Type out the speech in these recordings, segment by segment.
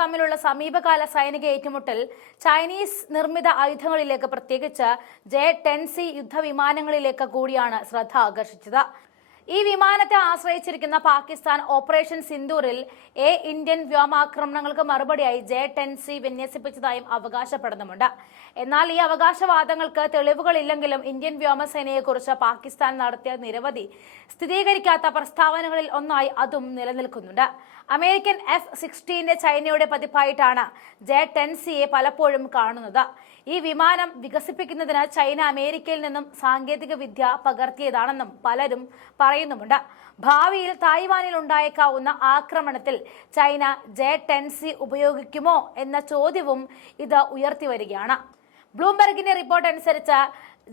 തമ്മിലുള്ള സമീപകാല സൈനിക ഏറ്റുമുട്ടൽ ചൈനീസ് നിർമ്മിത ആയുധങ്ങളിലേക്ക്, പ്രത്യേകിച്ച് J-10C യുദ്ധവിമാനങ്ങളിലേക്ക് കൂടിയാണ് ശ്രദ്ധ ആകർഷിച്ചത്. ഈ വിമാനത്തെ ആശ്രയിച്ചിരിക്കുന്ന പാകിസ്ഥാൻ ഓപ്പറേഷൻ സിന്ദൂറിൽ ഇന്ത്യൻ വ്യോമാക്രമണങ്ങൾക്ക് മറുപടിയായി J-10C വിന്യസിപ്പിച്ചതായും അവകാശപ്പെടുന്നുമുണ്ട്. എന്നാൽ ഈ അവകാശവാദങ്ങൾക്ക് തെളിവുകളില്ലെങ്കിലും ഇന്ത്യൻ വ്യോമസേനയെക്കുറിച്ച് പാകിസ്ഥാൻ നടത്തിയ നിരവധി സ്ഥിരീകരിക്കാത്ത പ്രസ്താവനകളിൽ ഒന്നായി അതും നിലനിൽക്കുന്നുണ്ട്. അമേരിക്കൻ F-16 ചൈനയുടെ പതിപ്പായിട്ടാണ് J-10Cയെ പലപ്പോഴും കാണുന്നത്. ഈ വിമാനം വികസിപ്പിക്കുന്നതിന് ചൈന അമേരിക്കയിൽ നിന്നും സാങ്കേതിക വിദ്യ പകർത്തിയതാണെന്നും പലരും പറയുന്നുമുണ്ട്. ഭാവിയിൽ തായ്വാനിൽ ഉണ്ടായേക്കാവുന്ന ആക്രമണത്തിൽ ചൈന J-10C ഉപയോഗിക്കുമോ എന്ന ചോദ്യവും ഇത് ഉയർത്തിവരികയാണ്. ബ്ലൂംബെർഗിന്റെ റിപ്പോർട്ട് അനുസരിച്ച്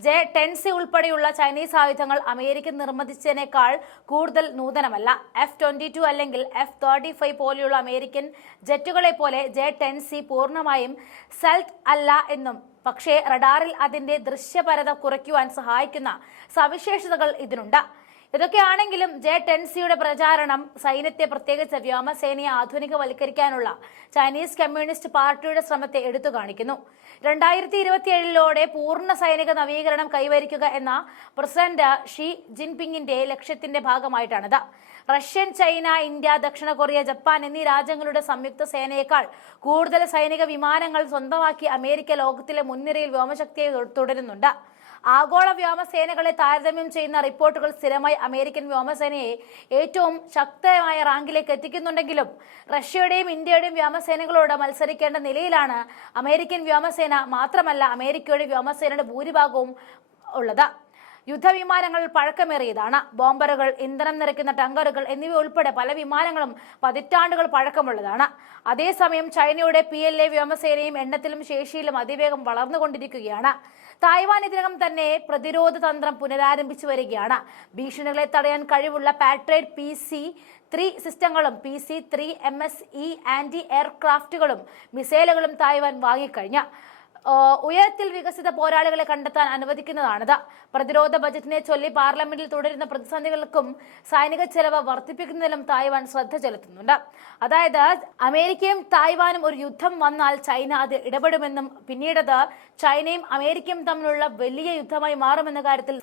J-10C ഉൾപ്പെടെയുള്ള ചൈനീസ് ആയുധങ്ങൾ അമേരിക്ക നിർമ്മിച്ചതിനേക്കാൾ കൂടുതൽ നൂതനമല്ല. F-22 അല്ലെങ്കിൽ F-35 പോലെയുള്ള അമേരിക്കൻ ജെറ്റുകളെ പോലെ J-10C പൂർണ്ണമായും സെൽത്ത് അല്ല എന്നും, പക്ഷേ റഡാറിൽ അതിന്റെ ദൃശ്യപരത കുറയ്ക്കുവാൻ സഹായിക്കുന്ന സവിശേഷതകൾ ഇതിനുണ്ട്. ഇതൊക്കെയാണെങ്കിലും J-10Cയുടെ പ്രചാരണം സൈന്യത്തെ, പ്രത്യേകിച്ച് വ്യോമസേനയെ ആധുനികവൽക്കരിക്കാനുള്ള ചൈനീസ് കമ്മ്യൂണിസ്റ്റ് പാർട്ടിയുടെ ശ്രമത്തെ എടുത്തു കാണിക്കുന്നു. 2027 പൂർണ്ണ സൈനിക നവീകരണം കൈവരിക്കുക എന്ന പ്രസിഡന്റ് ഷീ ജിൻപിങ്ങിന്റെ ലക്ഷ്യത്തിന്റെ ഭാഗമായിട്ടാണിത്. റഷ്യൻ, ചൈന, ഇന്ത്യ, ദക്ഷിണ കൊറിയ, ജപ്പാൻ എന്നീ രാജ്യങ്ങളുടെ സംയുക്ത സേനയേക്കാൾ കൂടുതൽ സൈനിക വിമാനങ്ങൾ സ്വന്തമാക്കി അമേരിക്ക ലോകത്തിലെ മുൻനിരയിൽ വ്യോമശക്തിയെ തുടരുന്നുണ്ട്. ആഗോള വ്യോമസേനകളെ താരതമ്യം ചെയ്യുന്ന റിപ്പോർട്ടുകൾ സ്ഥിരമായി അമേരിക്കൻ വ്യോമസേനയെ ഏറ്റവും ശക്തമായ റാങ്കിലേക്ക് എത്തിക്കുന്നുണ്ടെങ്കിലും റഷ്യയുടെയും ഇന്ത്യയുടെയും വ്യോമസേനകളോട് മത്സരിക്കേണ്ട നിലയിലാണ് അമേരിക്കൻ വ്യോമസേന. മാത്രമല്ല, അമേരിക്കയുടെ വ്യോമസേനയുടെ ഭൂരിഭാഗവും ഉള്ളത് യുദ്ധവിമാനങ്ങൾ പഴക്കമേറിയതാണ്. ബോംബറുകൾ, ഇന്ധനം നിറയ്ക്കുന്ന ടാങ്കറുകൾ എന്നിവ ഉൾപ്പെടെ പല വിമാനങ്ങളും പതിറ്റാണ്ടുകൾ പഴക്കമുള്ളതാണ്. അതേസമയം ചൈനയുടെ PLA വ്യോമസേനയും എണ്ണത്തിലും ശേഷിയിലും അതിവേഗം വളർന്നുകൊണ്ടിരിക്കുകയാണ്. തായ്വാൻ ഇതിനകം തന്നെ പ്രതിരോധ തന്ത്രം പുനരാരംഭിച്ചു വരികയാണ്. ഭീഷണികളെ തടയാൻ കഴിവുള്ള പാട്രിയറ്റ് PC-3 സിസ്റ്റങ്ങളും PC-3 MSE ആന്റി എയർക്രാഫ്റ്റുകളും മിസൈലുകളും തായ്വാൻ വാങ്ങിക്കഴിഞ്ഞു. ഉയരത്തിൽ വികസിത പോരാളികളെ കണ്ടെത്താൻ അനുവദിക്കുന്നതാണിത്. പ്രതിരോധ ബജറ്റിനെ ചൊല്ലി പാർലമെന്റിൽ തുടരുന്ന പ്രതിസന്ധികൾക്കും സൈനിക ചെലവ് വർദ്ധിപ്പിക്കുന്നതിലും തായ്വാൻ ശ്രദ്ധ ചെലുത്തുന്നുണ്ട്. അതായത്, അമേരിക്കയും തായ്വാനും ഒരു യുദ്ധം വന്നാൽ ചൈന അത് ഇടപെടുമെന്നും പിന്നീടത് ചൈനയും അമേരിക്കയും തമ്മിലുള്ള വലിയ യുദ്ധമായി മാറുമെന്ന കാര്യത്തിൽ